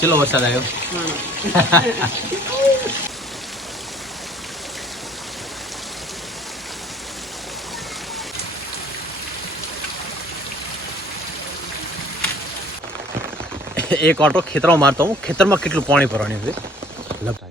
ચલો વરસાદ આવ્યો. એક ઓટો ખેતરમાં મારતો હું. ખેતરમાં કેટલું પાણી ભરવાનું છે લગતા.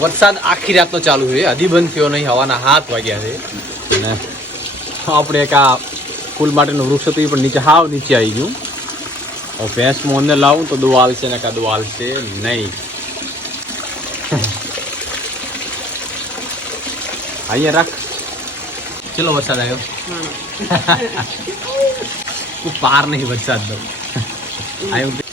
વરસાદ આખી રાતનો ચાલુ છે, હજી બંધ થયો નહીં. હવાના 7 વાગ્યા છે અને આપણે એક આ ફૂલ માટેનું વૃક્ષ હતું એ પણ નીચે હાવ નીચે આવી ગયું. હવે ભેંસમાં અંદર લાવું તો દો હાલશે ને કાં દો હાલશે નહીં. અહીંયા રાખ. ચલો વરસાદ આવ્યો. પાર નહીં વરસાદ દો આવ્યો.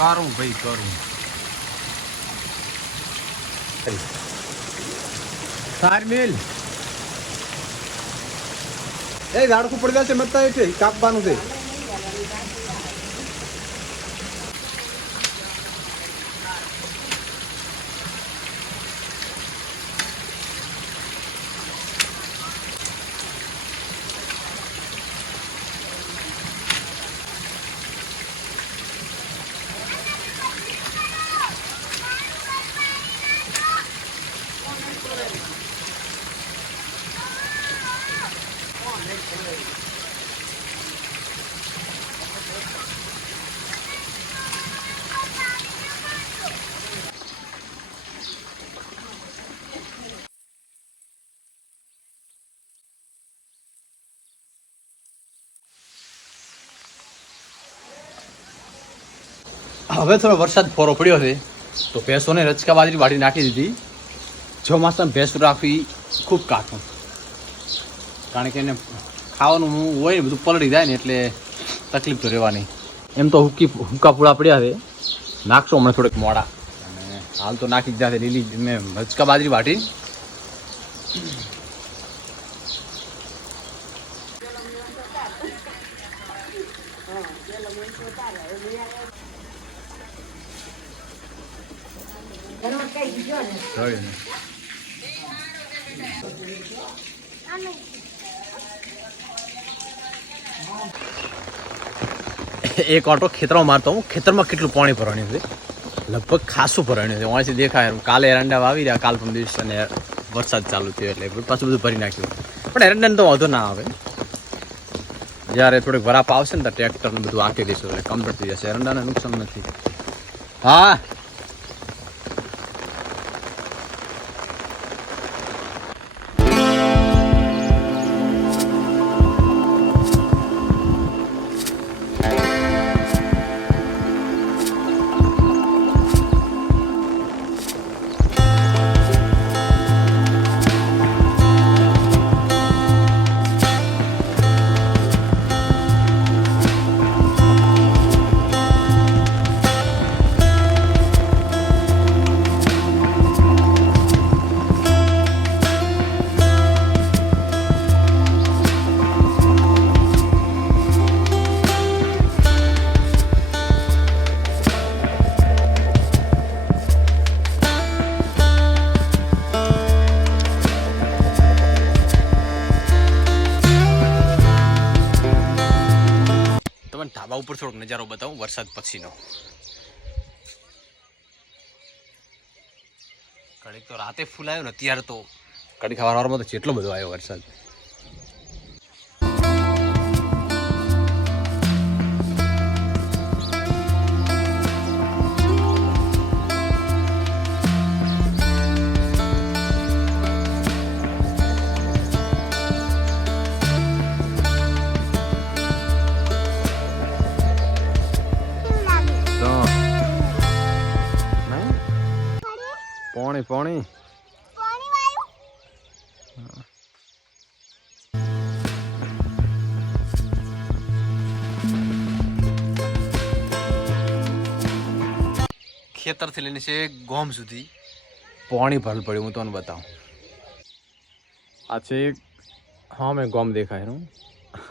કરું ભાઈ કરું. સાર મિલ એ ઝાડકું પડી જશે મત એટલે કાપવાનું છે. હવે થોડો વરસાદ ફોરો પડ્યો છે તો ભેંસોને રચકા બાજરી વાળી નાખી દીધી. ચોમાસામાં ભેંસ રાખવી ખૂબ કાઠું, કારણ કે એને ખાવાનું હોય ને બધું પલળી જાય ને એટલે તકલીફ તો રહેવાની. એમ તો હુક્કા પૂળા પડ્યા છે, નાખશો હમણાં થોડીક મોડા અને હાલ તો નાખી જ જશે લીલી મેં રચકા બાજરી વાટી. એક ઓટો ખેતરમાં મારતો હું. ખેતરમાં કેટલું પાણી ભરવાનું છે લગભગ ખાસું ભરાયું છે. અહીંથી દેખાય કાલે એરંડા વાવી રહ્યા, કાલ પણ દિવસ અને વરસાદ ચાલુ થયો એટલે પાછું બધું ભરી નાખ્યું. પણ એરંડાને તો વાંધો ના આવે, જ્યારે થોડીક વરાપ આવશે ને તો ટ્રેક્ટરને બધું આંકી દઈશું એટલે કમ્પ્લીટ થઈ જશે. એરંડાને નુકસાન નથી. હા થોડોક નજારો બતાવું વરસાદ પછીનો. કડીક તો રાતે ફૂલ આવ્યો ને, અત્યારે તો કડીક સવારમાં તો જેટલો બધો આવ્યો વરસાદ. પાણી ખેતરથી લઈને છે ગોમ સુધી પાણી ભરલ પડ્યું. હું તમને બતાવું. આ છે હા મેં ગોમ દેખાય નું,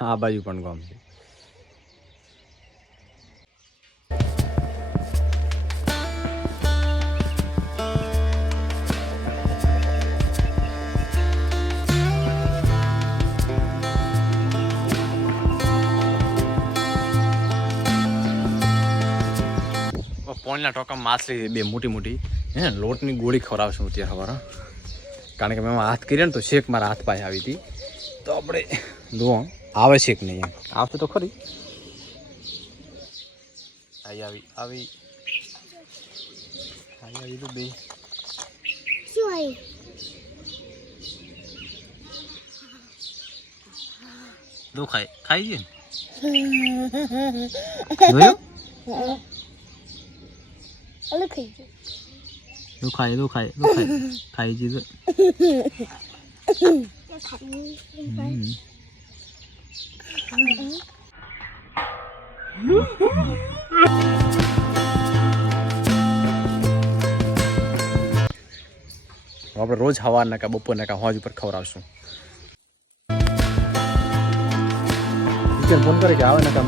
આ બાજુ પણ ગોમ છે. પાણીના ટોકા માછલી બે મોટી મોટી હે લોટની ગોળી ખવડાવશું અત્યારે સવારે. કારણ કે મેં હાથ કર્યો ને તો શેક મારા હાથ પાસે આવી હતી. તો આપણે જુઓ આવે છે કે નહીં એમ. આવશે તો ખરી. આવી તો બે દો ખાઈ છે ને ખાઈ જીધું. આપણે રોજ સવારના કા બપોરના કા હોજ ઉપર ખવડાવશું. ફોન કરે કે આવે ને કામ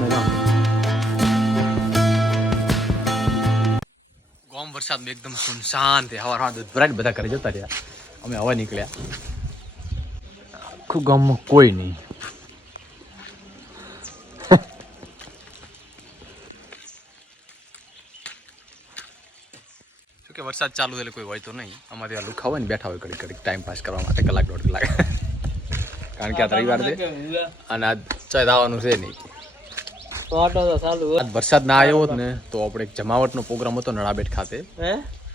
ગોમ વરસાદમાં એકદમ સુનસાન તે હવાર ભરાટ બધા કરી જતા રહ્યા. અમે હવા નીકળ્યા. આખું ગામમાં કોઈ નહીં. શું કે વરસાદ ચાલુ એટલે કોઈ હોય તો નહીં. અમારે આ લુખા હોય ને બેઠા હોય ઘડી ઘડી ટાઈમ પાસ કરવા માટે કલાક દોઢ કલાક. કારણ કે આ રવિવાર છે અને આજ ચાય દાવાનું છે નહીં. વરસાદ ના આવ્યો હોત ને તો આપણે એક જમાવટનો પ્રોગ્રામ હતો નળાબેટ ખાતે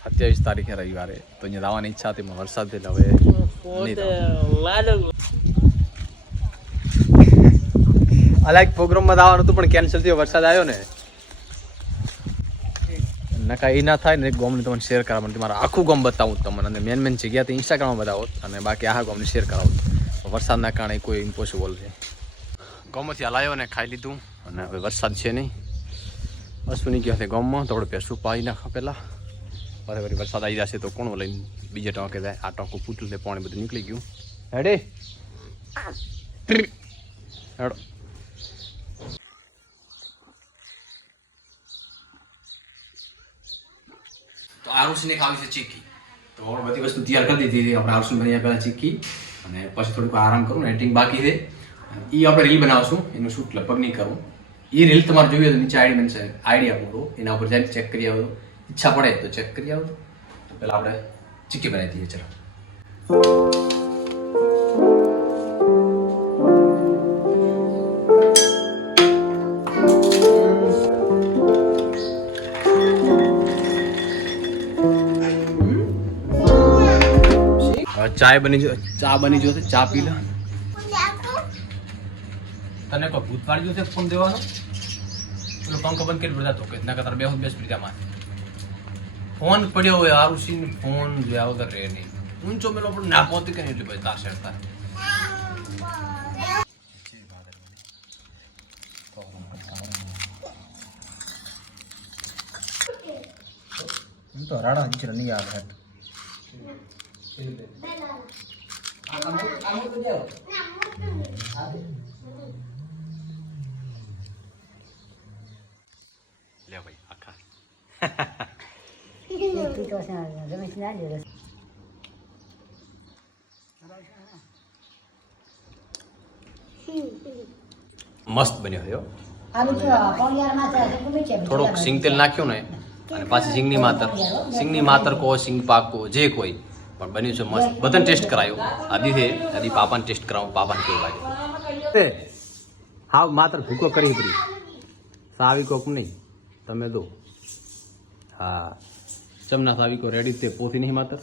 27 તારીખે રવિવારે. તો અહીંયા જવાની ઈચ્છા હતી પણ વરસાદ એટલે હવે અલગ પ્રોગ્રામમાં જવાનું હતું પણ કેન્સલ થયો. વરસાદ આવ્યો ને નકા એ ના થાય ને એક ગોમને તમને શેર કરવા માટે મારે આખું ગોમ બતાવું તમને. અને મેન જગ્યા તો ઇન્સ્ટાગ્રામમાં બતાવો અને બાકી આખા ગોમને શેર કરાવું. વરસાદના કારણે કોઈ ઇમ્પોસિબલ છે. ગોમથી હલાયો ને ખાઈ લીધું અને હવે વરસાદ છે નહીં. અશ્વિની ગયા છે ગામમાં તો આપણે પેસું પાઈ નાખા પહેલાં. પછી વરસાદ આવી જશે તો કોણ લઈને બીજે ટોકે જાય. આ ટોકું પૂછું છે પાણી બધું નીકળી ગયું. હેડે હેડો. તો આરુષને ખાવી છે ચીક્કી. તો આપણે બધી વસ્તુ તૈયાર કરી દીધી. આપણે આરુષને બની પહેલાં ચીક્કી અને પછી થોડુંક આરામ કરું ને એડિટિંગ બાકી છે. એ આપણે રીલ બનાવશું. એનું શૂટ લગભગ નહીં કરું. એ રીલ તમારે જોઈએ તો નીચે આઈડી બનશે. આઈડી આપો એના ઉપર જઈને ચેક કરી આવો. ઈચ્છા પડે તો ચેક કરી આવો. તો પહેલાં આપણે ચીક્કી બનાવી દઈએ. ચલો ચા બની જો ચા પી લે. તને કોઈ ભૂત પાડી ગયું છે ફોન દેવાનો? પેલો પંખો બંધ કરી બધા તો કે ના કતાર બેસ પ્રીતામાં ફોન પડ્યો હોય. આરું સીન ફોન જોયા વગર રહે નહીં. ઊંચો મેલો પણ ના પહોંચી કે નહીં એટલે ભાઈ તાર શેરતા તો રાડા નીચે નહીં આવે. લે ભાઈ આખા મસ્ત બન્યો છે. થોડુંક સિંગ તેલ નાખ્યું ને અને પાછી સિંગની માતર કહો સિંગ પાક કહો જે કોઈ પણ બન્યું છે મસ્ત બધાને ટેસ્ટ કરાયું આદિ પાપાને ટેસ્ટ કરાવું પાપાને કેવું લાગે હા માત્ર ભૂકો કરી પડી સાવી કોક નહીં તમે દો હા ચમના સાવી કો રેડી તે પોતી નહીં માત્ર